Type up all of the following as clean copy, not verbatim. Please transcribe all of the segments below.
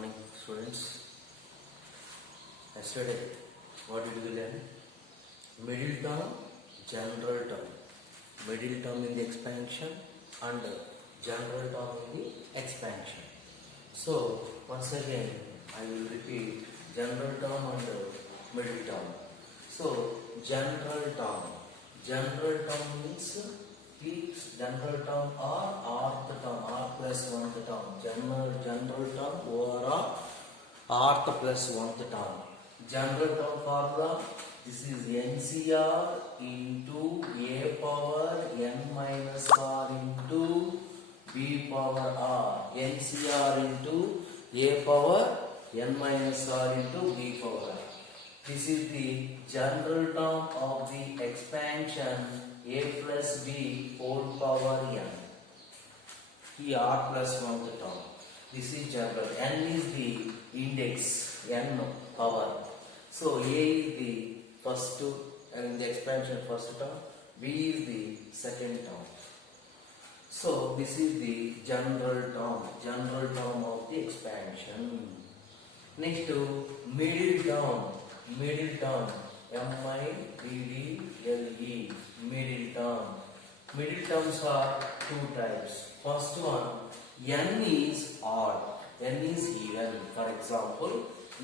morning, students. Yesterday, what did we learn? Middle term, general term. Middle term in the expansion and general term in the expansion. So, once again, I will repeat general term and middle term. So, general term. General term means peaks, general term or rth term, r plus 1th term. General term over rth plus 1th term. General term formula, this is NCR into A power n minus r into B power r. NCR into A power n minus r into B power r. This is the general term of the expansion A plus B whole power n. Here r plus 1th term. This is general. N is the index, n power. So A is the first in the expansion first term, B is the second term. So this is the general term of the expansion. Next to middle term, M-I-D-D-L-E, middle term. Middle terms are two types. First one, n is odd, n is even. For example,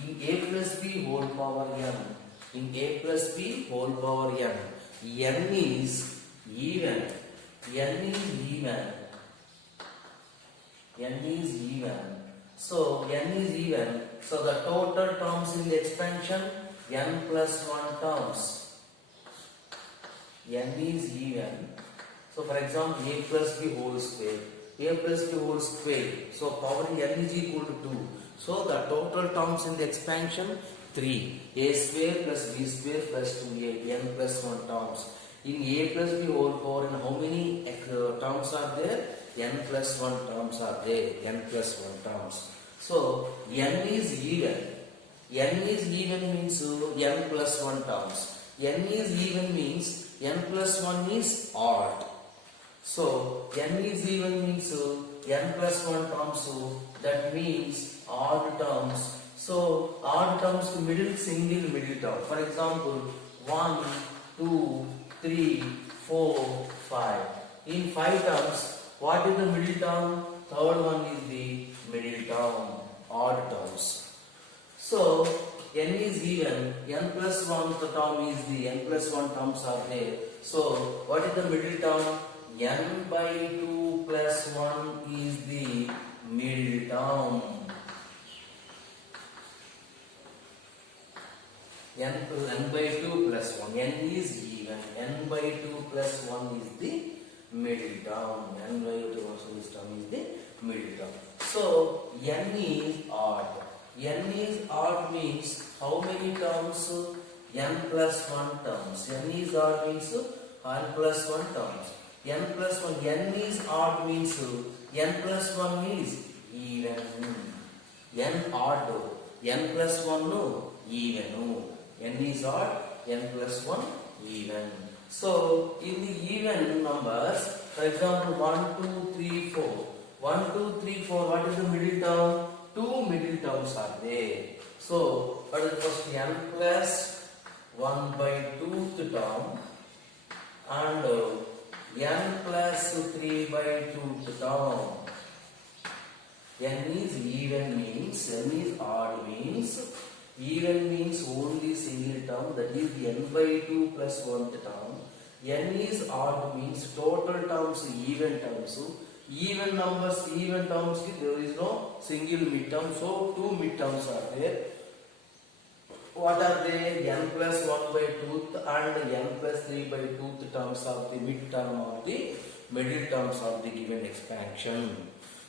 in A plus B whole power n, in A plus B whole power n, n is even. So n is even. So the total terms in the expansion n plus 1 terms. N is even. So for example, A plus B whole square. A plus B whole square. So power n is equal to 2. So the total terms in the expansion 3. A square plus B square plus 2A. N plus 1 terms. In A plus B whole power, and how many terms are there? N plus 1 terms are there. N plus 1 terms. So n is even. N is even means n plus 1 terms. N is even means n plus 1 is odd. So n is even means n plus 1 terms. That means odd terms. So odd terms to single middle term. For example, 1, 2, 3, 4, 5. In 5 terms, what is the middle term? Third one is the middle term, odd terms. So n is even, n plus 1 term is the n plus 1 terms are there. So what is the middle term? N by 2 plus 1 is the middle term. N by 2 plus 1. N is even. N by 2 plus 1 is the middle term. N by 2 also this term is the middle term. So n is odd. N is odd means how many terms? N plus 1 terms. N is odd means n plus 1 terms. N plus 1. N is odd means n plus 1 is even. N odd. N plus 1 even. N is odd. N plus 1 even. So in the even numbers, for example 1, 2, 3, 4. 1, 2, 3, 4. What is the middle term? 2 middle terms are there. So what is the first? N plus 1 by 2th term and n plus 3 by 2th term. N is even means, n is odd means, even means only single term, that is the n by 2 plus 1th term. N is odd means total terms even terms. Even numbers, even terms, there is no single midterm, so 2 midterms are there. What are they? N plus 1 by 2th and n plus 3 by 2th terms of the midterm or the middle terms of the given expansion.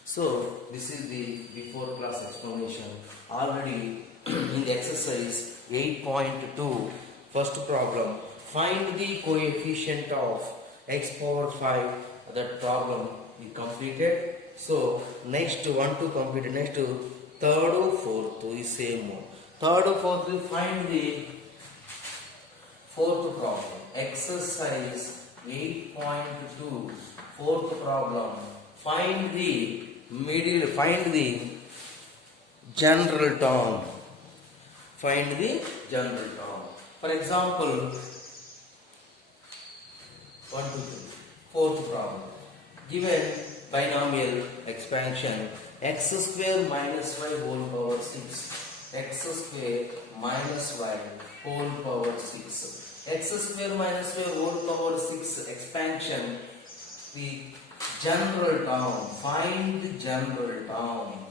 So this is the before class explanation. Already in the exercise 8.2, first problem, find the coefficient of x power 5. That problem we completed. So next one to complete, next to third, fourth is same. Third, fourth, find the fourth problem. Exercise 8.2, fourth problem. Find the general term. Find the general term. For example, 1, 2, 3. Fourth problem. Given binomial expansion x square minus y whole power 6. X square minus y whole power 6. X square minus y whole power 6 expansion. The general term. Find the general term.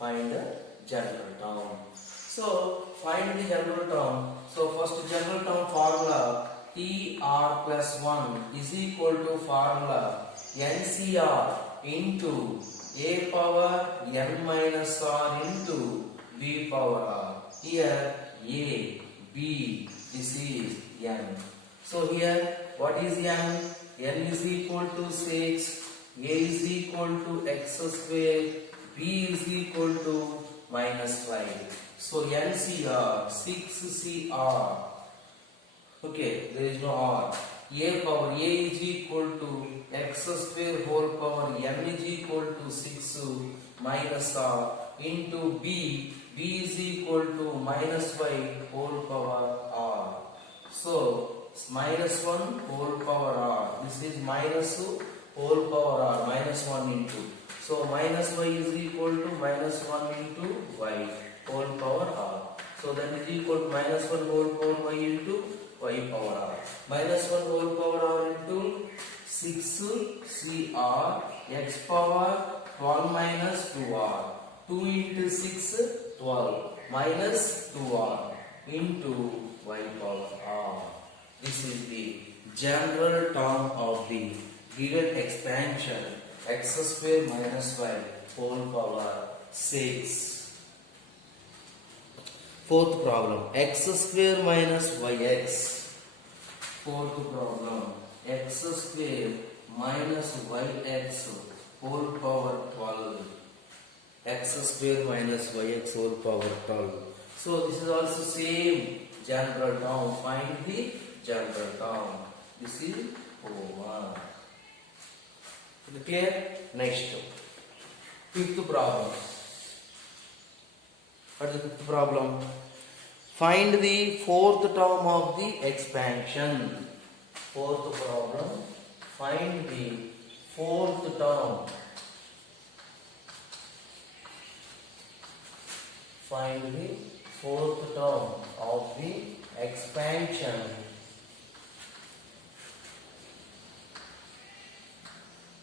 Find the general term. So find the general term. So first general term formula TR plus 1 is equal to formula NCR into A power n minus R into B power R. Here A, B, this is n. So here what is n? N is equal to 6, A is equal to x square, B is equal to minus 5. So NCR, 6CR. Okay, there is no R. A power A is equal to x square whole power n is equal to 6 minus R into B. B is equal to minus 5 whole power R. So minus 1 whole power R. This is minus whole power R. Minus 1 into. So minus y is equal to minus 1 into y whole power R. So that is equal to minus 1 whole power y into y power R. Minus 1 whole power R into 6CR x power 12 minus 2R. 2 into 6, 12 minus 2R into y power R. This is the general term of the given expansion x square minus y whole power 6. Fourth problem, x square minus yx. Fourth problem, x square minus yx whole power 12. X square minus yx whole power 12. So this is also same general term. Find the general term. This is O1. Is it clear? Next, fifth problem. What is the fifth problem? Find the fourth term of the expansion. Fourth problem. Find the fourth term. Find the fourth term of the expansion.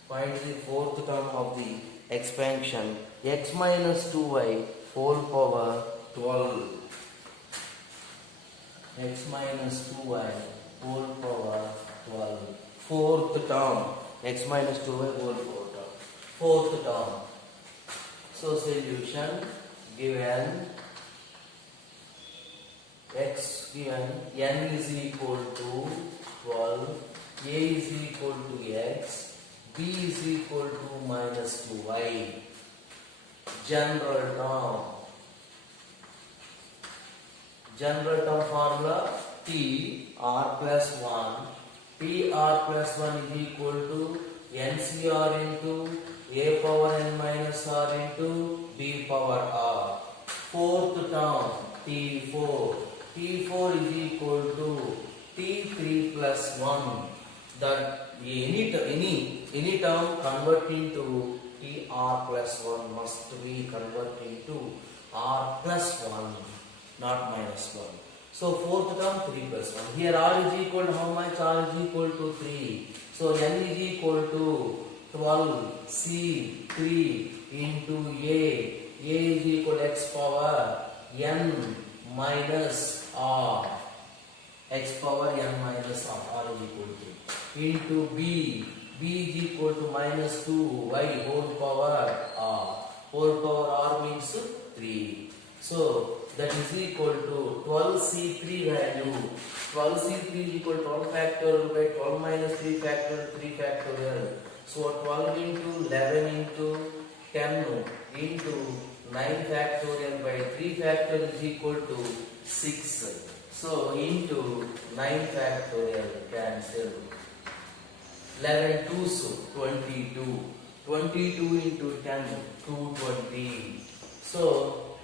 Find the fourth term of the expansion x minus 2y whole power 12. X minus 2y whole power 12. Fourth term. X minus 2y whole power 12. Fourth term. So solution given x given n is equal to 12, a is equal to x, b is equal to minus 2y. General term. General term formula T r plus 1. T r plus 1 is equal to NCR into a power n minus r into b power r. Fourth term T4. T4 is equal to T3 plus 1. That any term converting to Tr plus 1 must be converted to r plus 1, not minus 1. So fourth term 3 plus 1. Here r is equal to how much? R is equal to 3. So n is equal to 12 c 3 into a. A is equal to x power n minus r. X power n minus r. R is equal to into b. B is equal to minus 2 y whole power r. Whole power r means 3. So that is equal to 12c3 value. 12c3 is equal to 12 factorial by 12 minus 3 factorial 3 factorial. So 12 into 11 into 10 into 9 factorial by 3 factorial is equal to 6. So into 9 factorial cancel. 11 2s 22. 22 into 10, 220. So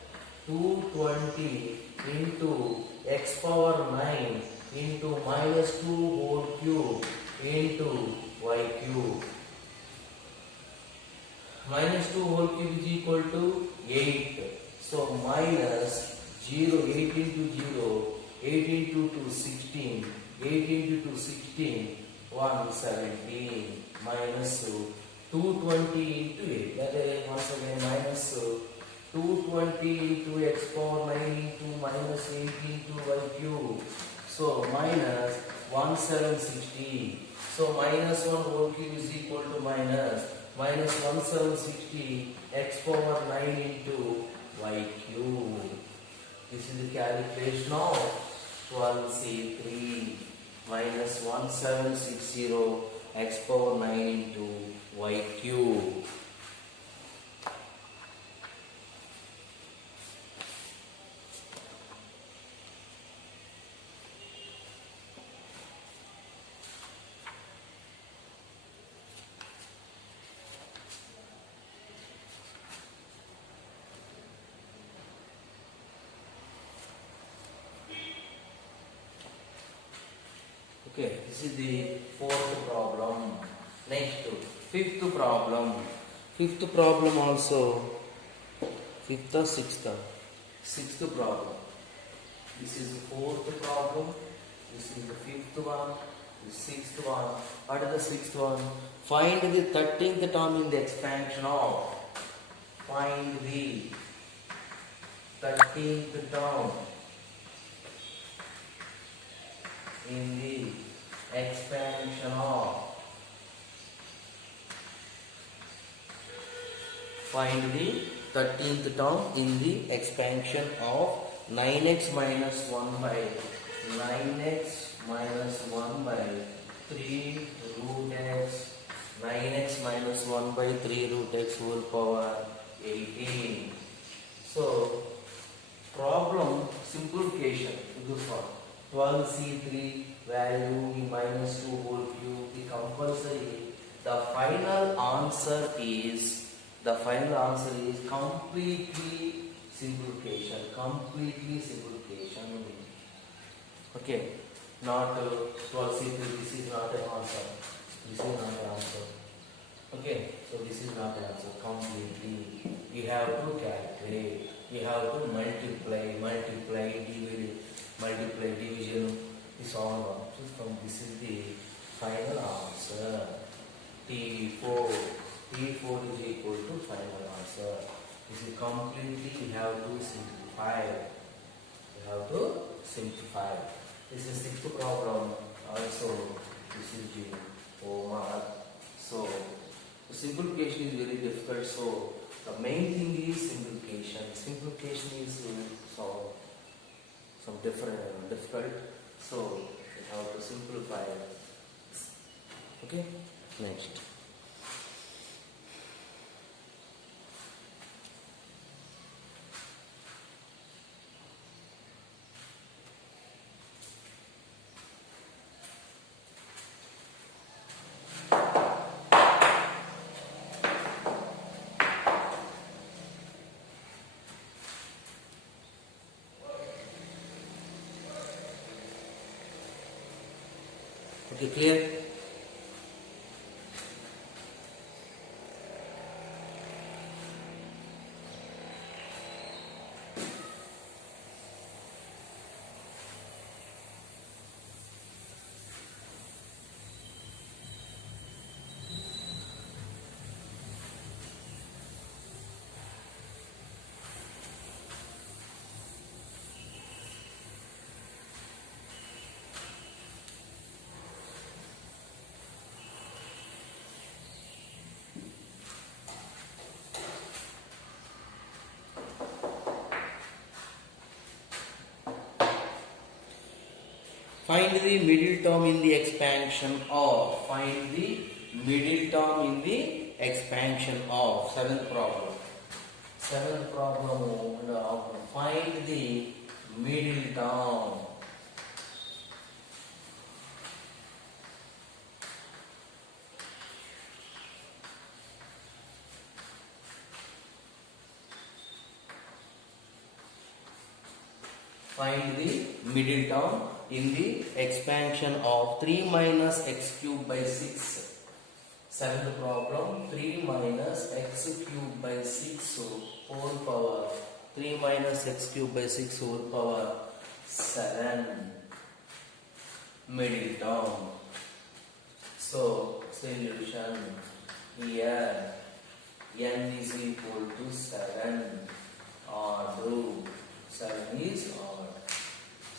220 into x power 9 into minus 2 whole cube into y cube. Minus 2 whole cube is equal to 8. So minus 0, 8 into 0, 8 into 2, 16. 8 into 2, 16, 117. Minus 220 into 8. That is once again minus 220 into x power 9 into minus 8 into y cube. So minus 1760. So minus 1 whole cube is equal to minus 1760 x power 9 into y cube. This is the calculation of 12C3 minus 1760 x power 9 into y cube. Okay, this is the fourth problem. Next, fifth problem. Fifth problem also. Fifth or sixth? Sixth problem. This is the fourth problem. This is the fifth one. The sixth one. What is the sixth one? Find the 13th term in the expansion of. Find the 13th term in the expansion of. Find the 13th term in the expansion of 9x minus 1 by 9x minus 1 by 3 root x 9x minus 1 by 3 root x whole power 18. So problem simplification. This one 12C3 value in minus 2 whole cube. The compulsory. The final answer is completely simplification. Completely simplification. Okay. Not 12C3. This is not an answer. This is not an answer. Okay. So this is not an answer. Completely. You have to calculate. You have to multiply, division, this all options from. This is the final answer. T4 is equal to final answer. This is completely, you have to simplify. This is sixth problem. Also, this is the homework. So the simplification is very difficult. So the main thing is simplification. Simplification is some difficult. So you have to simplify. Okay. Next. Okay, clear? Find the middle term in the expansion of. Find the middle term in the expansion of. Seventh problem. Find the middle term. Find the middle term in the expansion of 3 minus x cube by 6. Seventh problem, 3 minus x cube by 6 whole power 3 minus x cube by 6 whole power 7 middle term. So solution here n is equal to 7 odd. 7 is odd.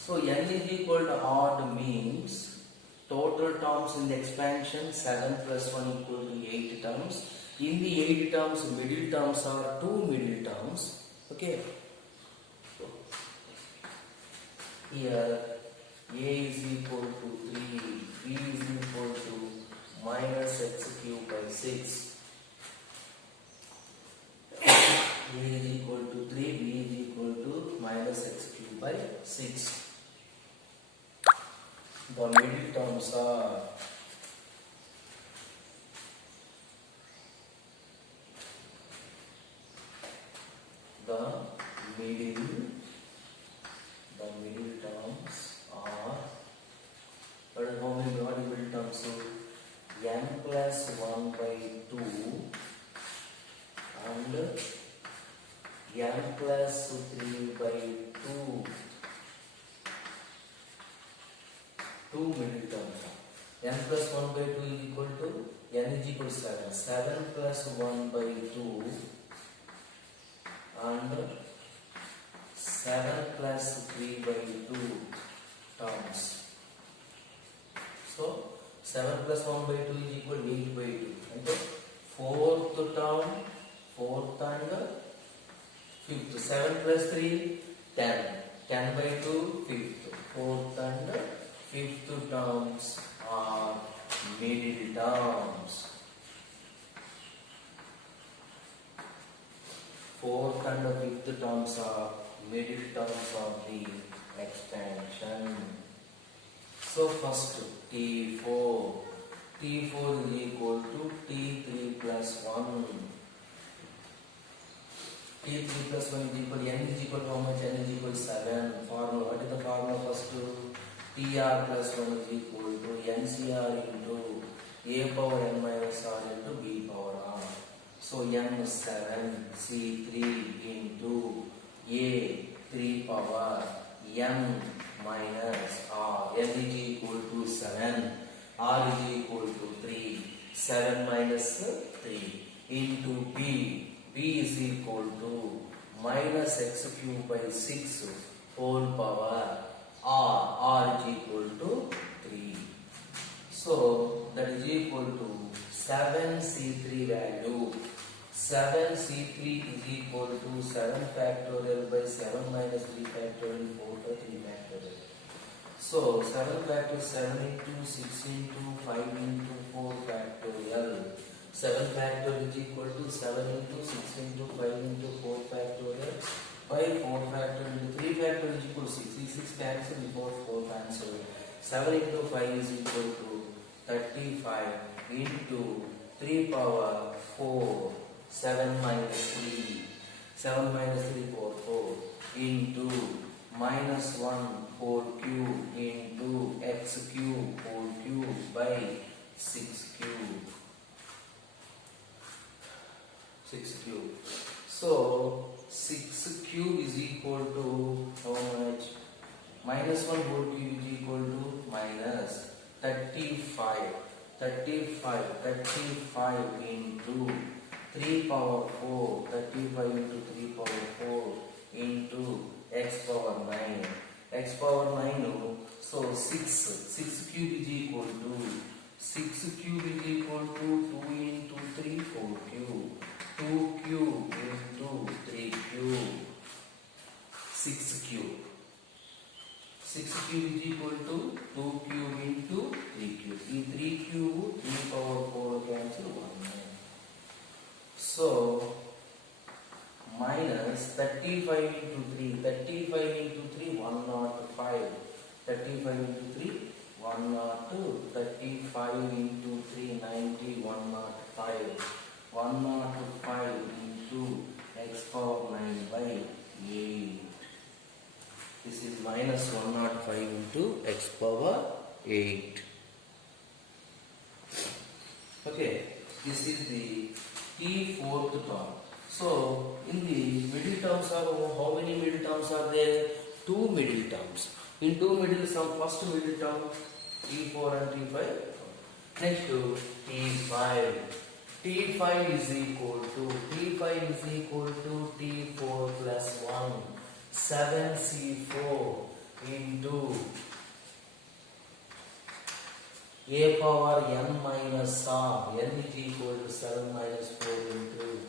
So n is equal to odd means total terms in the expansion 7 plus 1 equal to 8 terms. In the 8 terms, middle terms are 2 middle terms. Okay. Here a is equal to 3, b is equal to minus x cube by 6. A is equal to 3, b is equal to minus x cube by 6. The middle terms are what are the middle terms? So n plus 1 by 2 and n plus 3 by 2. Two middle terms. N plus 1 by 2 is equal to n is equal to 7. 7 plus 1 by 2 and 7 plus 3 by 2 terms. So 7 plus 1 by 2 is equal to 8 by 2. And the fourth term, fourth and fifth. 7 plus 3, 10. 10 by 2, fifth. Fourth and fifth terms are middle terms. Fourth and fifth terms are middle terms of the expansion. So first T4. T4 is equal to T3 plus 1. T3 plus 1 is equal to n is equal to how much? N is equal to 7. Formula. What is the formula first? TR plus 1 is equal to NCR into A power n minus R into B power R. So n 7 C3 into A 3 power n minus R. N is equal to 7. R is equal to 3. 7 minus 3 into B. B is equal to minus x cube by 6 whole power R is equal to 3. So that is equal to 7C3 value. 7C3 is equal to 7 factorial by 7 minus 3 factorial 4 by 3 factorial. So 7 factorial 7 into 6 into 5 into 4 factorial. 7 factorial is equal to 7 into 6 into 5 into 4 factorial by 4 factorial into 3 factorial is equal to 66 cancel before 4 cancel. 7 into 5 is equal to 35 into 3 power 4. 7 minus 3. 7 minus 3 4 into minus 1 whole cube into x cube whole cube by 6 cube. 6 cube. So 6 cube is equal to how much? Minus 1 whole cube is equal to minus 35. 35 into 3 power 4. 35 into 3 power 4 into x power 9. X power 9. So 6 cube is equal to 6 cube is equal to 2 into 3 4 cube. 2 cube into 3 cube. 6 cube. 6 cube is equal to 2 cube into 3 cube. In 3 cube, 3 power 4 cancel 1. So minus 35 into 3. 35 into 3, 105. 35 into 3, 102. 35 into 3, 90, 105. 105 into x power 9 by 8. This is minus x power 8. Okay, this is the t4th term. So in the middle terms are, how many middle terms are there? 2 middle terms. In 2 middle term, first middle term t4 and t5. Next to t5. t5 is equal to t4 plus 1 7c4 into a power n minus r, n is equal to 7 minus 4 into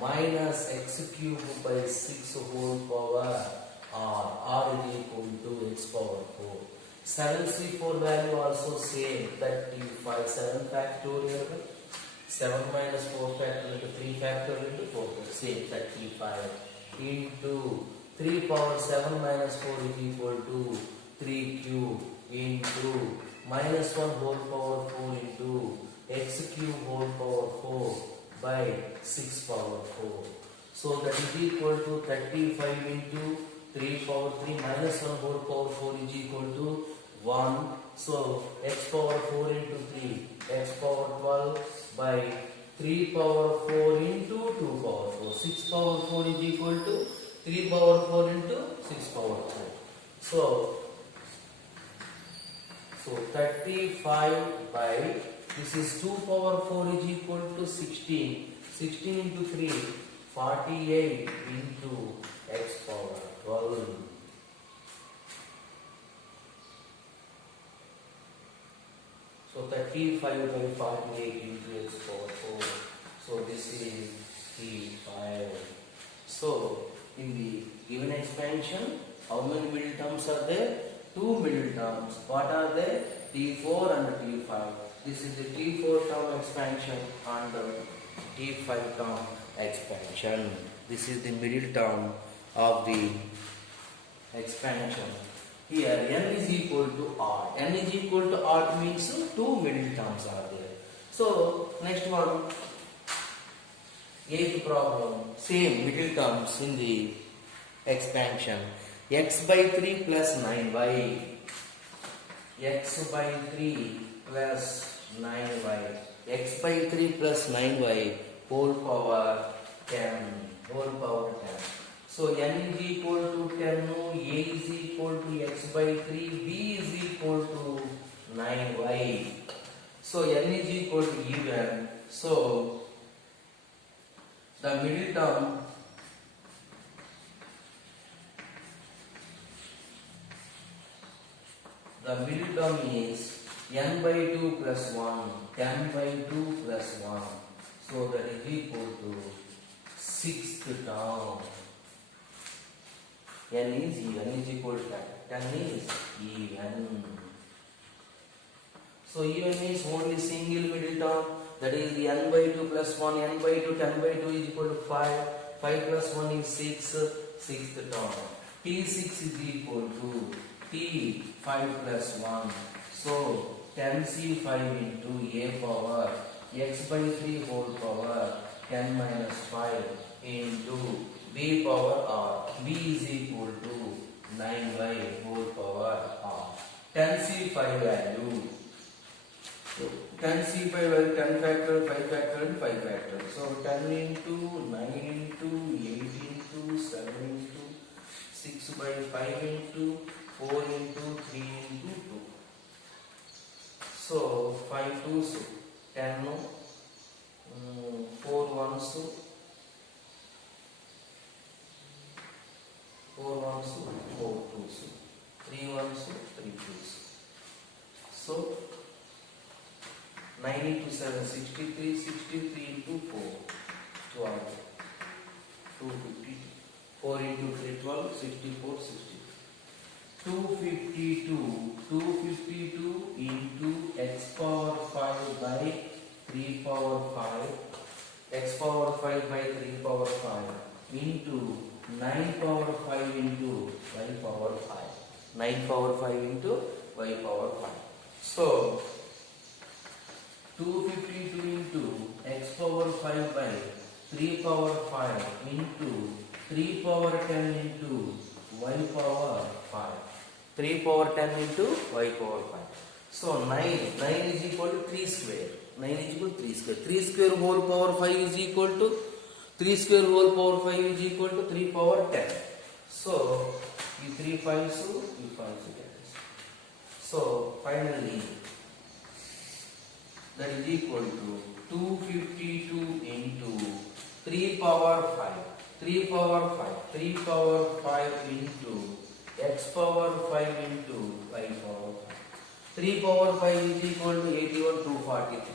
minus x cube by 6 whole power r is equal to x power 4. 7c4 value also same, that 7 factorial, 7 minus 4 factorial into 3 factorial into 4 factorial, same, 35 into 3 power 7 minus 4 is equal to 3 cube into minus 1 whole power 4 into x cube whole power 4 by 6 power 4. So that is equal to 35 into 3 power 3 minus 1 whole power 4 is equal to 1. So x power 4 into 3, x power 12 by 3 power 4 into 2 power 4. 6 power 4 is equal to 3 power 4 into 6 power 4. So 35 by, this is 2 power 4 is equal to 16. 16 into 3, 48 into x power 12. So 35 by 48 into x power 4. So this is T5. So in the given expansion, how many middle terms are there? 2 middle terms. What are they? T4 and T5. This is the T4 term expansion and the T5 term expansion. This is the middle term of the expansion. Here n is equal to r. N is equal to r means 2 middle terms are there. So next one, 8th problem, same middle terms in the expansion. X by 3 plus 9y, x by 3 plus 9y, x by 3 plus 9y whole power 10, whole power 10. So n is equal to 10, a is equal to x by 3, b is equal to 9y. So n is equal to even. So the middle term, is n by 2 plus 1, 10 by 2 plus 1. So that is equal to 6th term. N is even, is equal to 10 is even. So even means only single middle term, that is n by 2 plus 1, n by 2, 10 by 2 is equal to 5, 5 plus 1 is 6, 6th term. T6 is equal to T5 plus 1. So 10c5 into a power x by 3 whole power 10 minus 5 into b power r. b is equal to 9y whole power r. 10c5 value. So 10c5 value 10 factor, 5 factor and 5 factor. So 10 into 9 into 8 into 7 into 6 by 5 into 4 into 3 into 2. So 5 2s 10, 4 1s 4 1s 4 2s, 3 1s 3 2s. So 9 into 7 63, 63 into 4 12, 250, 4 into 3 12, 64, 60. 252 into x power 5 by 3 power 5, x power 5 by 3 power 5 into 9 power 5 into y power 5. 9 power 5 into y power 5. So 252 into x power 5 by 3 power 5 into 3 power 10 into y power 5. 3 power 10 into y power 5. So 9 is equal to 3 square. 9 is equal to 3 square. 3 square whole power 5 is equal to 3 square whole power 5 is equal to 3 power 10. So you 3 5 so you 5 so that is. So finally that is equal to 252 into 3 power 5. 3 power 5. 3 power 5 into x power 5 into y power 5. 3 power 5 is equal to 81 243.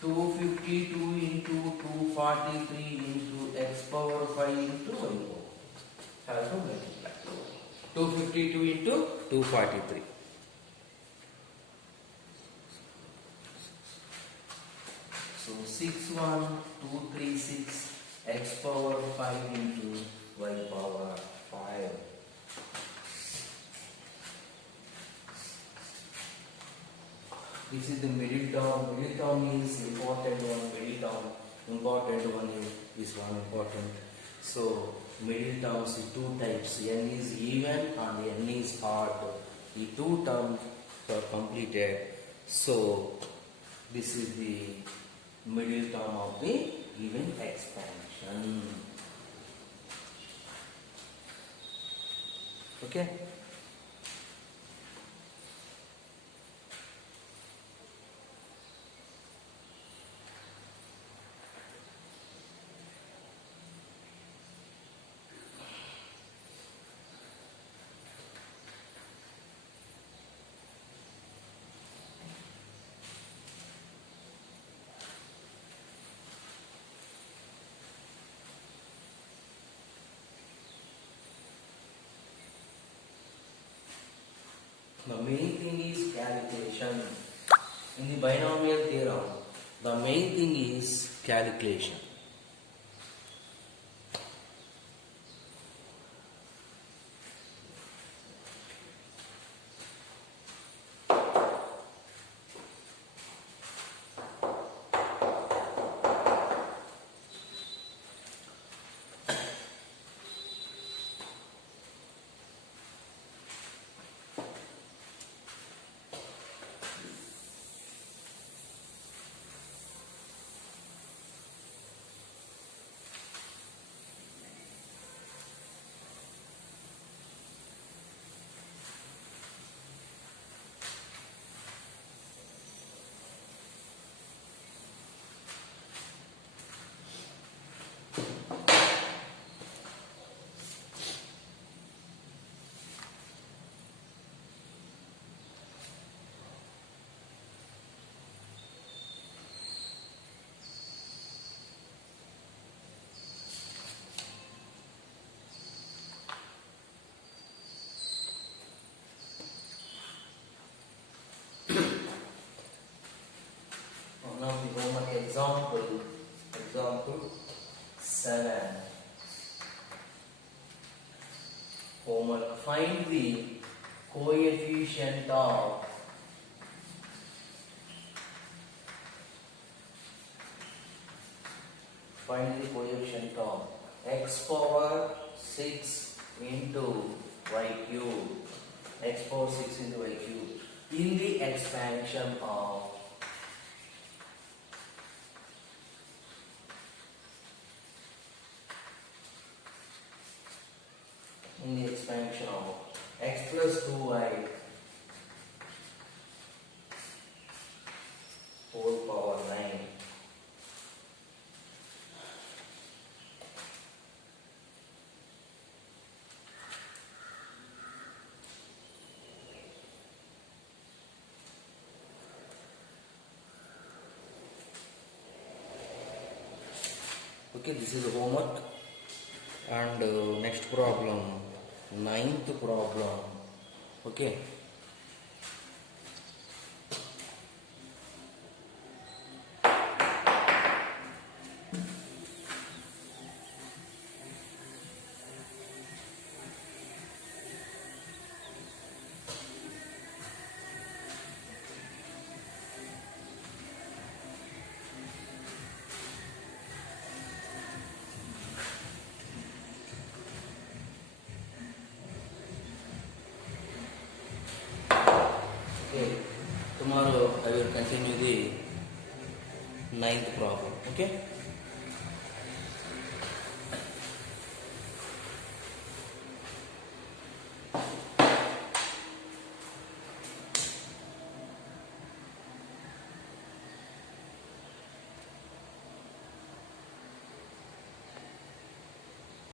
252 into 243 into x power 5 into y power 5. Have to multiply. 252 into 243. So 61236 x power 5 into y power 5. This is the middle term. Middle term is important one. Middle term important one is this one important. So middle terms is two types. N is even and n is odd. The two terms are completed. So this is the middle term of the even expansion. Okay. The main thing is calculation. In the binomial theorem, the main thing is calculation. Now the homework example 7. Homework, find the coefficient of x power 6 into y cube, x power 6 into y cube in the expansion of x plus 2y whole power 9. Okay, this is the homework. And next problem, 9th problem. Okay. Tomorrow I will continue the ninth problem. Okay.